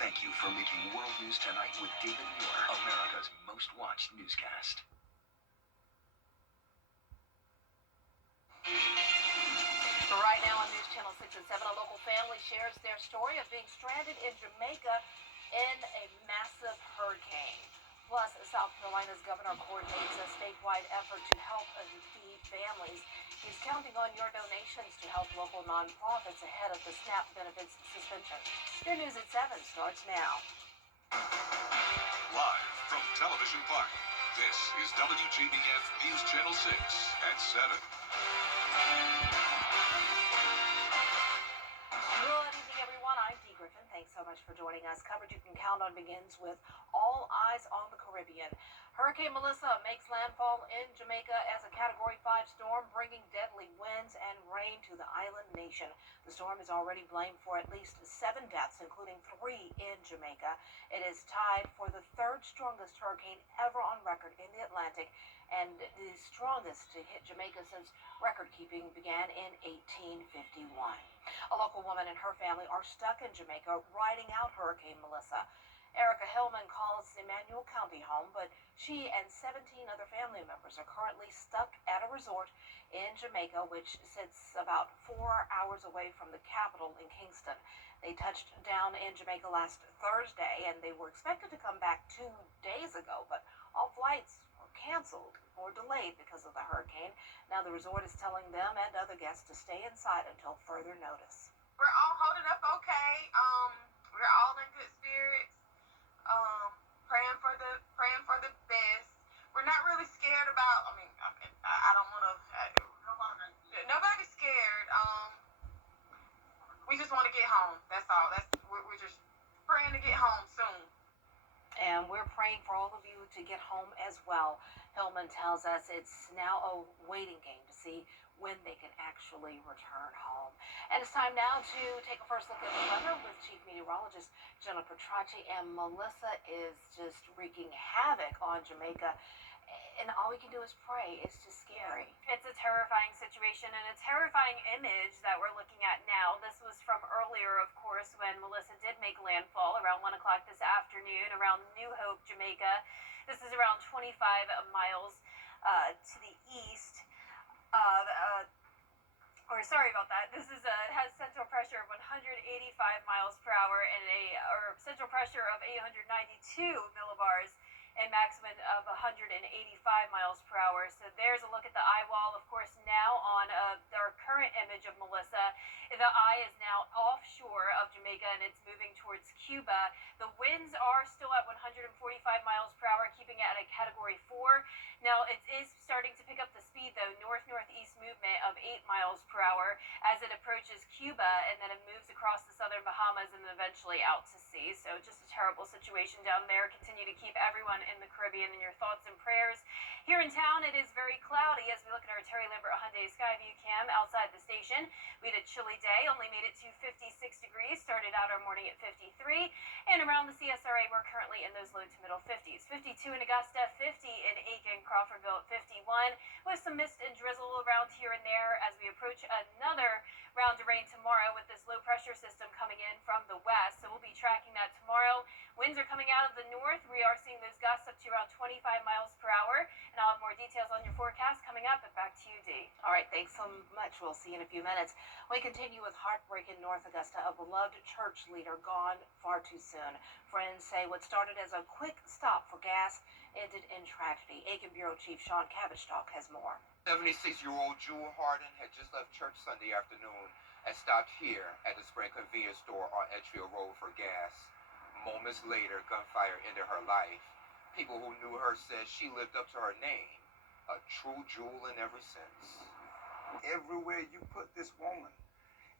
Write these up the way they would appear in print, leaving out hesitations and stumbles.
Thank you for making World News Tonight with David Muir, America's most watched newscast. Right now on News Channel 6 and 7, a local family shares their story of being stranded in Jamaica in a massive hurricane. Plus, South Carolina's governor coordinates a statewide effort to help and feed families. He's counting on your donations to help local nonprofits ahead of the SNAP benefits suspension. Your News at 7 starts now. Live from Television Park, this is WJBF News Channel 6 at 7. Good evening, everyone. I'm Dee Griffin. Thanks so much for joining us. Coverage you can count on begins with all eyes on the Caribbean. Hurricane Melissa makes landfall in Jamaica as a Category 5 storm, bringing deadly winds and rain to the island nation. The storm is already blamed for at least 7 deaths, including 3 in Jamaica. It is tied for the 3rd strongest hurricane ever on record in the Atlantic and the strongest to hit Jamaica since record-keeping began in 1851. A local woman and her family are stuck in Jamaica riding out Hurricane Melissa. Erica Hillman calls Emmanuel County home, but she and 17 other family members are currently stuck at a resort in Jamaica, which sits about 4 hours away from the capital in Kingston. They touched down in Jamaica last Thursday, and they were expected to come back 2 days ago, but all flights were canceled or delayed because of the hurricane. Now the resort is telling them and other guests to stay inside until further notice. We're all holding up okay. We're all in good spirits. Praying for the best. We're not really scared about. I don't want to. Nobody's scared. We just want to get home. That's all. We're just praying to get home soon. And we're praying for all of you to get home as well. Hillman tells us it's now a waiting game to see when they can actually return home. And it's time now to take a first look at the weather with Chief Meteorologist Jenna Petracci. And Melissa is just wreaking havoc on Jamaica. And all we can do is pray. It's just scary. It's a terrifying situation and a terrifying image that we're looking at now. This was from earlier, of course, when Melissa did make landfall around 1 o'clock this afternoon around New Hope, Jamaica. This is around 25 miles to the east of, sorry about that. This is has central pressure of 185 miles per hour and central pressure of 892 millibars and maximum of 185 miles per hour. So there's a look at the eye wall. Of course, now on our current image of Melissa, the eye is now offshore of Jamaica and it's moving towards Cuba. The winds are still at 145 miles per hour, keeping it at a Category 4. Now, it is starting to pick up the speed, though, north-northeast movement of 8 miles per hour as it approaches Cuba, and then it moves across the southern Bahamas and eventually out to sea. So just a terrible situation down there. Continue to keep everyone in the Caribbean in your thoughts and prayers. Here in town, it is very cloudy as we look at our Terry Lambert Hyundai Skyview cam outside the station. We had a chilly day, only made it to 56 degrees, started out our morning at 53, and around the CSRA, we're currently in those low to middle 50s. 52 in Augusta, 50 in Aiken, Crawfordville at 51, with some mist and drizzle around here and there as we approach another round of rain tomorrow with this low pressure system coming in from the west. So we'll be tracking that tomorrow. Winds are coming out of the north. We are seeing those gusts up to around 25 miles per hour. And I'll have more details on your forecast coming up. But back to you, Dee. All right, thanks so much. We'll see you in a few minutes. We continue with heartbreak in North Augusta. A beloved church leader gone far too soon. Friends say what started as a quick stop for gas ended in tragedy. Aiken Bureau Chief Sean Cabbage-Talk has more. 76-year-old Jewel Harden had just left church Sunday afternoon and stopped here at the Sprint convenience store on Edgefield Road for gas. Moments later, gunfire ended her life. People who knew her said she lived up to her name, a true jewel in every sense. Everywhere you put this woman,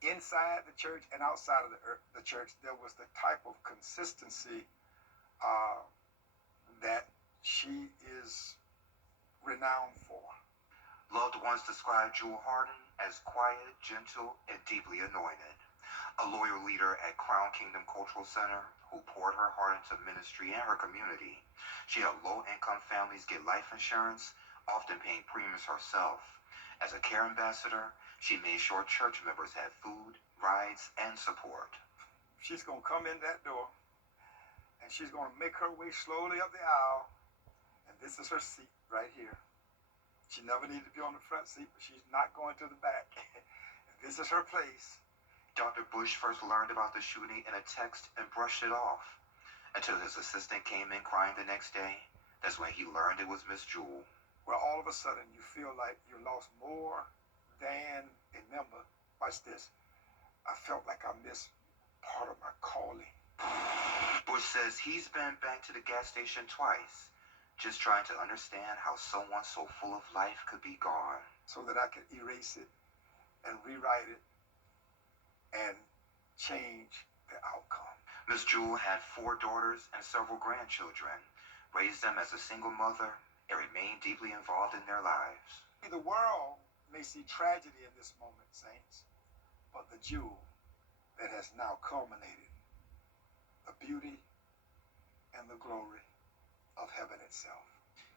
inside the church and outside of the church, there was the type of consistency that she is renowned for. Loved ones describe Jewel Harden as quiet, gentle, and deeply anointed. A loyal leader at Crown Kingdom Cultural Center who poured her heart into ministry and her community. She helped low-income families get life insurance, often paying premiums herself. As a care ambassador, she made sure church members had food, rides, and support. She's going to come in that door and she's going to make her way slowly up the aisle, and this is her seat right here. She never needed to be on the front seat, but she's not going to the back. This is her place. Dr. Bush first learned about the shooting in a text and brushed it off until his assistant came in crying the next day. That's when he learned it was Miss Jewel. Well, all of a sudden, you feel like you lost more than a member. Watch this. I felt like I missed part of my calling. Bush says he's been back to the gas station twice, just trying to understand how someone so full of life could be gone. So that I could erase it and rewrite it and change the outcome. Miss Jewel had 4 daughters and several grandchildren, raised them as a single mother, and remained deeply involved in their lives. The world may see tragedy in this moment, saints, but the jewel that has now culminated, the beauty and the glory of heaven itself.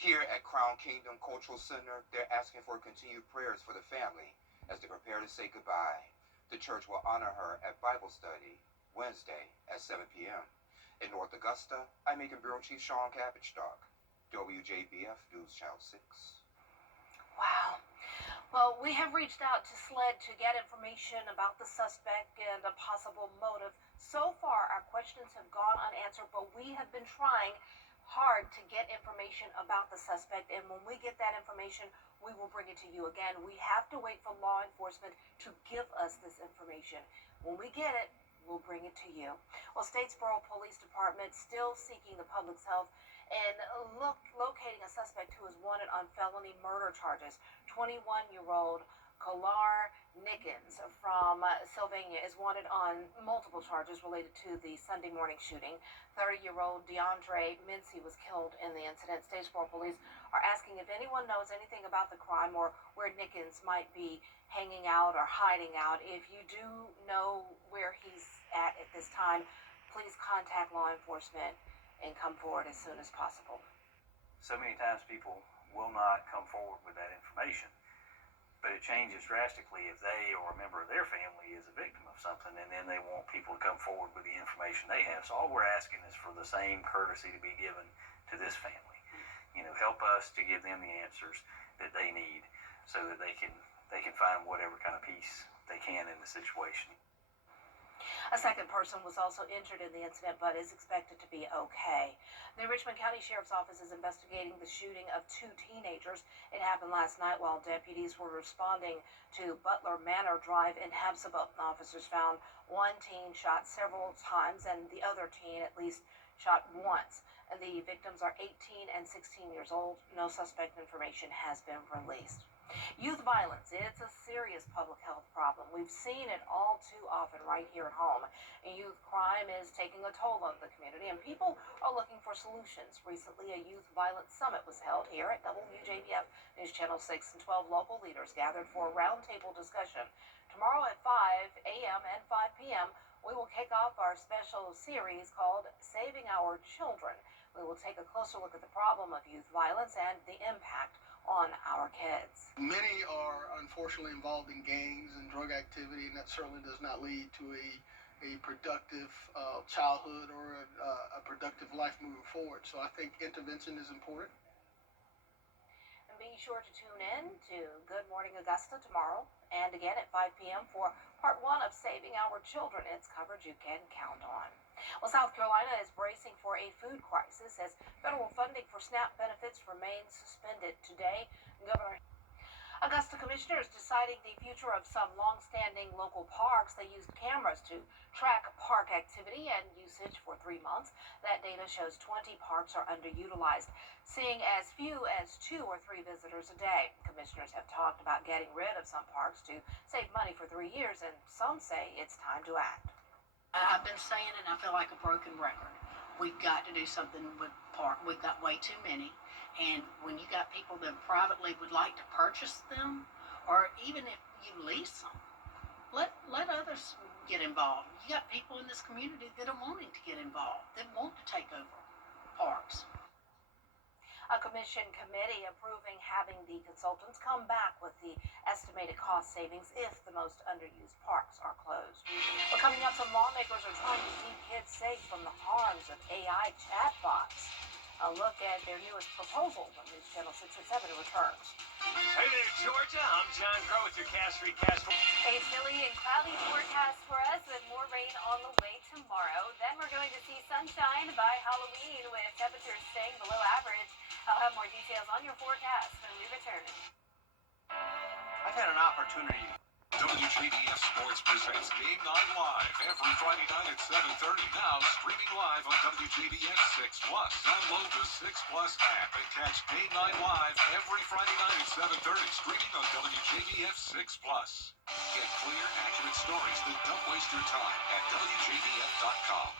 Here at Crown Kingdom Cultural Center, they're asking for continued prayers for the family as they prepare to say goodbye. The church will honor her at Bible study Wednesday at 7 p.m. In North Augusta, I'm Macon Bureau Chief Sean Cabbage-Stock, WJBF News Channel 6. Wow. Well, we have reached out to SLED to get information about the suspect and a possible motive. So far, our questions have gone unanswered, but we have been trying hard to get information about the suspect, and when we get that information, we will bring it to you. Again, we have to wait for law enforcement to give us this information. When we get it, we'll bring it to you. Well, Statesboro Police Department still seeking the public's help and locating a suspect who is wanted on felony murder charges. 21-year-old Kolar Nickens from Sylvania is wanted on multiple charges related to the Sunday morning shooting. 30-year-old DeAndre Mincy was killed in the incident. Statesboro police are asking if anyone knows anything about the crime or where Nickens might be hanging out or hiding out. If you do know where he's at this time, please contact law enforcement and come forward as soon as possible. So many times people will not come forward with that information. But it changes drastically if they or a member of their family is a victim of something, and then they want people to come forward with the information they have. So all we're asking is for the same courtesy to be given to this family. You know, help us to give them the answers that they need so that they can find whatever kind of peace they can in the situation. A second person was also injured in the incident, but is expected to be okay. The Richmond County Sheriff's Office is investigating the shooting of 2 teenagers. It happened last night while deputies were responding to Butler Manor Drive in Hephzibah. Officers found one teen shot several times and the other teen at least shot once. And the victims are 18 and 16 years old. No suspect information has been released. Youth violence, it's a serious public health problem. We've seen it all too often right here at home. And youth crime is taking a toll on the community, and people are looking for solutions. Recently, a youth violence summit was held here at WJBF News Channel 6, and 12 local leaders gathered for a roundtable discussion. Tomorrow at 5 a.m. and 5 p.m., we will kick off our special series called Saving Our Children. We will take a closer look at the problem of youth violence and the impact on our kids. Many are unfortunately involved in gangs and drug activity, and that certainly does not lead to a productive childhood or a productive life moving forward. So I think intervention is important. And be sure to tune in to Good Morning Augusta tomorrow and again at 5 p.m. for part 1 of Saving Our Children. It's coverage you can count on. Well, South Carolina is bracing for a food crisis as federal funding for SNAP benefits remains suspended today. Governor Augusta commissioners deciding the future of some long-standing local parks. They used cameras to track park activity and usage for 3 months. That data shows 20 parks are underutilized, seeing as few as 2 or 3 visitors a day. Commissioners have talked about getting rid of some parks to save money for 3 years, and some say it's time to act. I've been saying it, and I feel like a broken record. We've got to do something with park. We've got way too many. And when you got people that privately would like to purchase them, or even if you lease them, let others get involved. You got people in this community that are wanting to get involved, that want to take over parks. A commission committee approving having the consultants come back with the estimated cost savings if the most underused parks are closed. Well, coming up, some lawmakers are trying to keep kids safe from the harms of AI AI chatbots. A look at their newest proposal when News Channel 6 at 7 returns. Hey there, Georgia. I'm John Crow with your Cast Recast. A chilly and cloudy forecast for us with more rain on the way tomorrow. Then we're going to see sunshine by Halloween with temperatures staying below average. I'll have more details on your forecast when we return. I've had an opportunity. WJBF Sports presents Game 9 Live every Friday night at 7:30. Now streaming live on WJBF 6 Plus. Download the 6 Plus app and catch Game 9 Live every Friday night at 7:30. Streaming on WJBF 6 Plus. Get clear, accurate stories that don't waste your time at WJBF.com.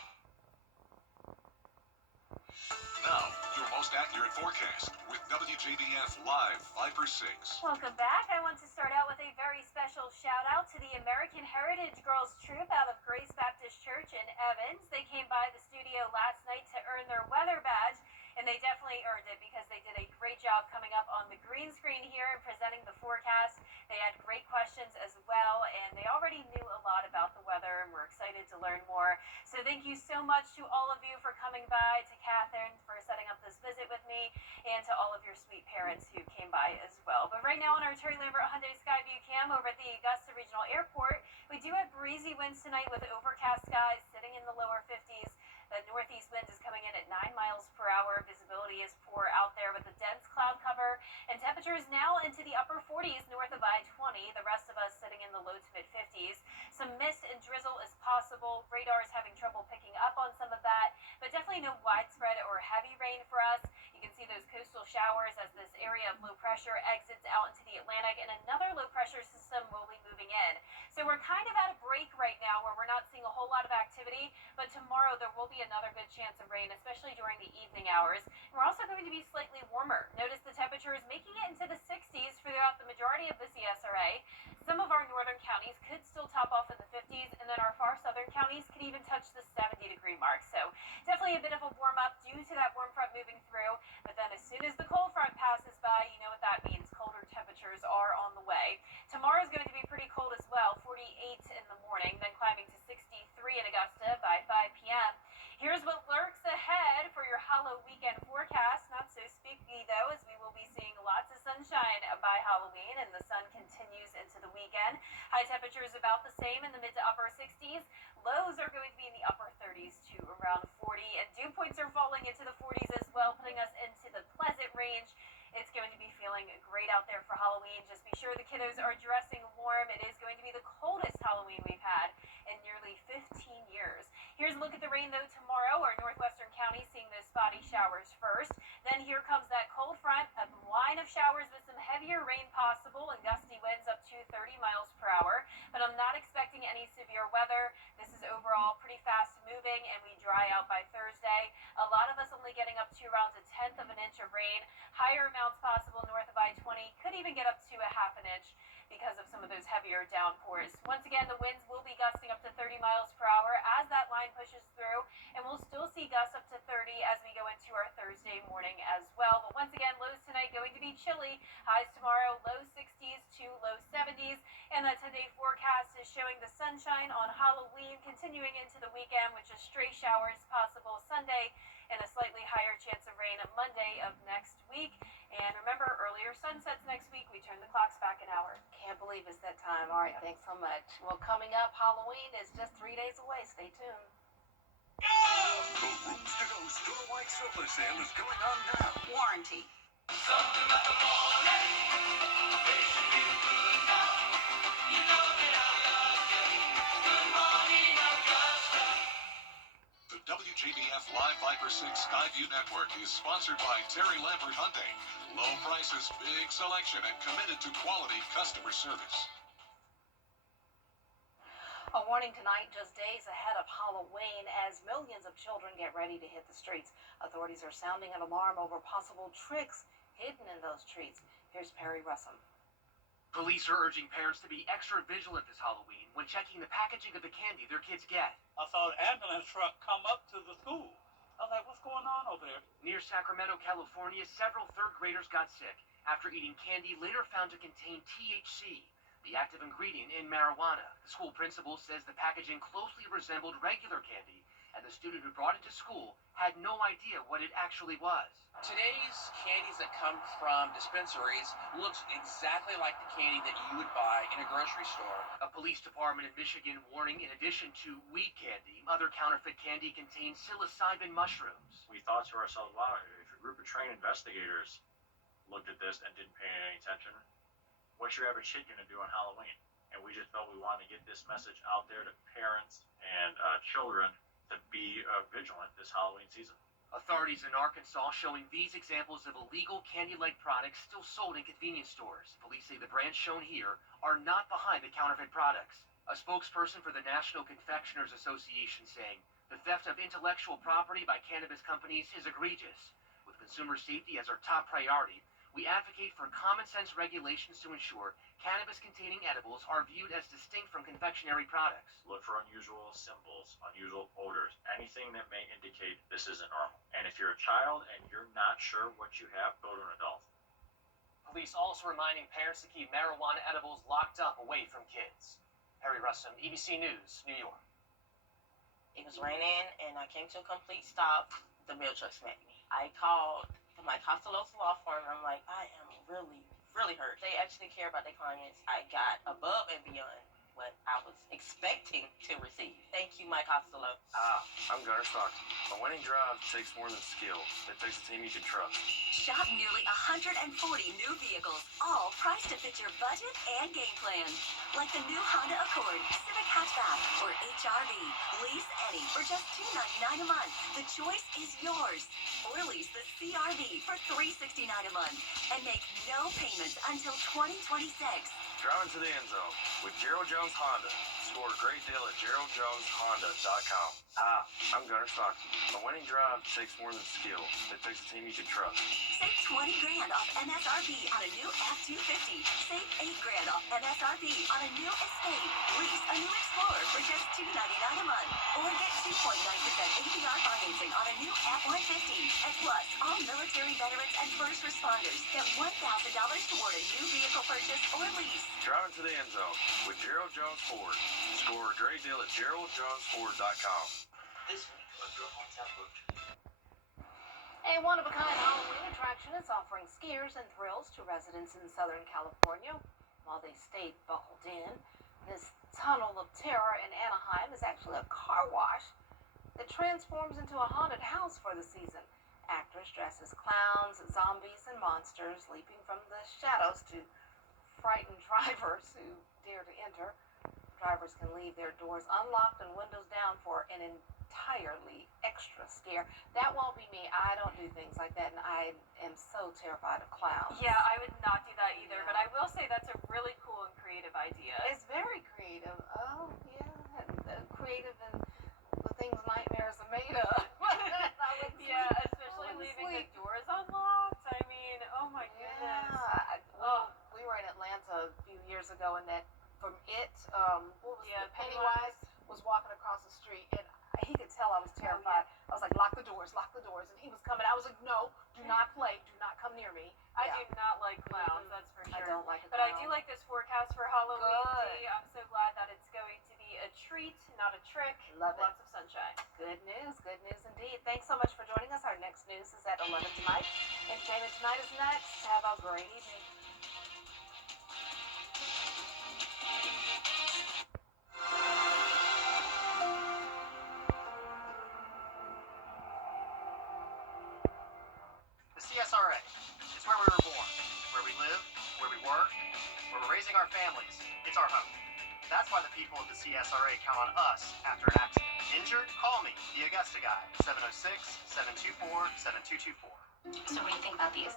Now, your most accurate forecast with WJBF Live Viper 6. Welcome back. I want to start out with a very special shout out to the American Heritage Girls Troop out of Grace Baptist Church in Evans. They came by the studio last night to earn their weather badge, and they definitely earned it because they did a great job coming up on the green screen here and presenting the forecast. They had great questions as well, and they already knew a lot about the weather, and we're excited to learn more. So thank you so much to all of you for coming by, to Catherine for setting up this visit with me, and to all of your sweet parents who came by as well. But right now on our Terry Lambert Hyundai Skyview cam over at the Augusta Regional Airport, we do have breezy winds tonight with overcast skies sitting in the lower 50s. The northeast wind is coming in at 9 miles per hour. Visibility is poor out there with a dense cloud cover, and temperatures now into the upper 40s north of I-20. The rest of us sitting in the low to mid 50s. Some mist and drizzle is possible. Radar is having trouble picking up on some of that, but definitely no widespread or heavy rain for us. You can see those coastal showers as this area of low pressure exits out into the Atlantic, and another low pressure system will be moving in. So we're kind of at a break right now where we're not seeing a whole lot of activity, but tomorrow there will be another good chance of rain, especially during the evening hours. We're also going to be slightly warmer. Notice the temperature is making it into the 60s throughout the majority of the CSRA. Some of our northern counties could still top off in the 50s, and then our far southern counties could even touch the 70-degree mark. So definitely a bit of a warm up due to that warm front moving through. But then as soon as the cold front passes by, you know what that means. Colder temperatures are on the way. Tomorrow is going to be pretty cold as well, 48 in the morning, then climbing to 63 in Augusta by 5 p.m. Here's what lurks ahead for your Halloween weekend forecast. Not so spooky, though, as we will be seeing lots of sunshine by Halloween, and the sun continues into the weekend. High temperatures about the same in the mid to upper 60s. Lows are going to be in the upper 30s to around 40, and dew points are falling into the 40s as well, putting us into the pleasant range. It's going to be feeling great out there for Halloween. Just be sure the kiddos are dressing warm. It is going to be the coldest Halloween we've had in nearly 15 years. Here's a look at the rain, though, tomorrow. Our northwestern counties seeing those spotty showers first. Then here comes that cold front, a line of showers with some heavier rain possible and gusty winds up to 30 miles per hour. But I'm not expecting any severe weather. This is overall pretty fast moving, and we dry out by Thursday. A lot of us only getting up to around a tenth of an inch of rain. Higher amounts possible north of I-20, could even get up to a half an inch because of some of those heavier downpours. Once again, the winds will be gusting up to 30 miles per hour as that line pushes through, and we'll still see gusts up to 30 as we go into our Thursday morning as well. But once again, lows tonight going to be chilly. Highs tomorrow, low 60s to low 70s, and that 10-day forecast is showing the sunshine on Halloween continuing into the weekend, with just stray showers possible Sunday and a slightly higher chance of rain Monday of next week. And remember, earlier sunsets next week. We turn the clocks back an hour. Can't believe it's that time. All right, thanks so much. Well, coming up, Halloween is just 3 days away. Stay tuned. The Rooms to Go Store-wide solar sale is going on now. Warranty. Something about the morning. They should feel good now. You know that I love you. Good morning, Augusta. The WJBF Live Viper 6 Skyview Network is sponsored by Terry Lambert Hyundai. Low prices, big selection, and committed to quality customer service. A warning tonight, just days ahead of Halloween, as millions of children get ready to hit the streets. Authorities are sounding an alarm over possible tricks hidden in those treats. Here's Perry Russum. Police are urging parents to be extra vigilant this Halloween when checking the packaging of the candy their kids get. I saw an ambulance truck come up to the school. I was like, what's going on over there? Near Sacramento, California, several third graders got sick after eating candy later found to contain THC, the active ingredient in marijuana. The school principal says the packaging closely resembled regular candy, and the student who brought it to school had no idea what it actually was. Today's candies that come from dispensaries looks exactly like the candy that you would buy in a grocery store. A police department in Michigan warning in addition to weed candy, other counterfeit candy contains psilocybin mushrooms. We thought to ourselves, wow, if a group of trained investigators looked at this and didn't pay any attention, what's your average kid going to do on Halloween? And we just felt we wanted to get this message out there to parents and children to be vigilant this Halloween season. Authorities in Arkansas showing these examples of illegal candy-like products still sold in convenience stores. Police say the brands shown here are not behind the counterfeit products. A spokesperson for the National Confectioners Association saying the theft of intellectual property by cannabis companies is egregious. With consumer safety as our top priority, we advocate for common-sense regulations to ensure cannabis-containing edibles are viewed as distinct from confectionery products. Look for unusual symbols, unusual odors, anything that may indicate this isn't normal. And if you're a child and you're not sure what you have, go to an adult. Police also reminding parents to keep marijuana edibles locked up away from kids. Harry Russom, ABC News, New York. It was raining and I came to a complete stop. The mail truck smacked me. I called my Costello's law firm. I'm like, I am really hurt. They actually care about their clients. I got above and beyond what I was expecting to receive. Thank you, Mike Costello. I'm Gunnar Stockton. A winning drive takes more than skill. It takes a team you can trust. Shop nearly 140 new vehicles, all priced to fit your budget and game plan. Like the new Honda Accord, Civic Hatchback, or HRV. Lease any for just $299 a month. The choice is yours. Or lease the CRV for $369 a month. And make no payments until 2026. Driving to the end zone with Gerald Jones Honda. Score a great deal at GeraldJonesHonda.com. Hi, I'm Gunnar Stockton. A winning drive takes more than skill. It takes a team you can trust. Save $20,000 off MSRP on a new F-250. Save $8,000 off MSRP on a new Escape. Lease a new Explorer for just $299 a month. Or get 2.9% APR financing on a new F-150. And plus, all military veterans and first responders get $1,000 toward a new vehicle purchase or lease. Driving to the end zone with Gerald Jones Ford. Score a great deal at GeraldJonesFord.com. This week on Your Hometown Road Trip. A one-of-a-kind Halloween attraction is offering scares and thrills to residents in Southern California while they stayed buckled in. This tunnel of terror in Anaheim is actually a car wash that transforms into a haunted house for the season. Actors dressed as clowns, zombies, and monsters leaping from the shadows to frighten drivers who dare to enter. Drivers can leave their doors unlocked and windows down for an entirely extra scare. That won't be me. I don't do things like that, and I am so terrified of clowns. Yeah, I would not do that either, but I will say that's a really cool and creative idea. It's very creative. Oh, yeah. And creative in the things nightmares are made of. Yeah, especially leaving the doors unlocked. I mean, oh my goodness. Yeah. We were in Atlanta a few years ago, and that from it, what was it? Pennywise was walking across the street, and he could tell I was terrified. I was like, lock the doors, and he was coming. I was like, no, do not play, do not come near me. I do not like clowns, that's for sure. I don't like But I do like this forecast for Halloween. Good. I'm so glad that it's going to be a treat, not a trick. Love it. Lots of sunshine. Good news indeed. Thanks so much for joining us. Our next news is at 11 tonight. Entertainment Tonight is next. Have a great evening. The CSRA. It's where we were born, where we live, where we work, where we're raising our families. It's our home. That's why the people of the CSRA count on us after an accident. Injured? Call me, the Augusta Guy, 706-724-7224. So what do you think about these?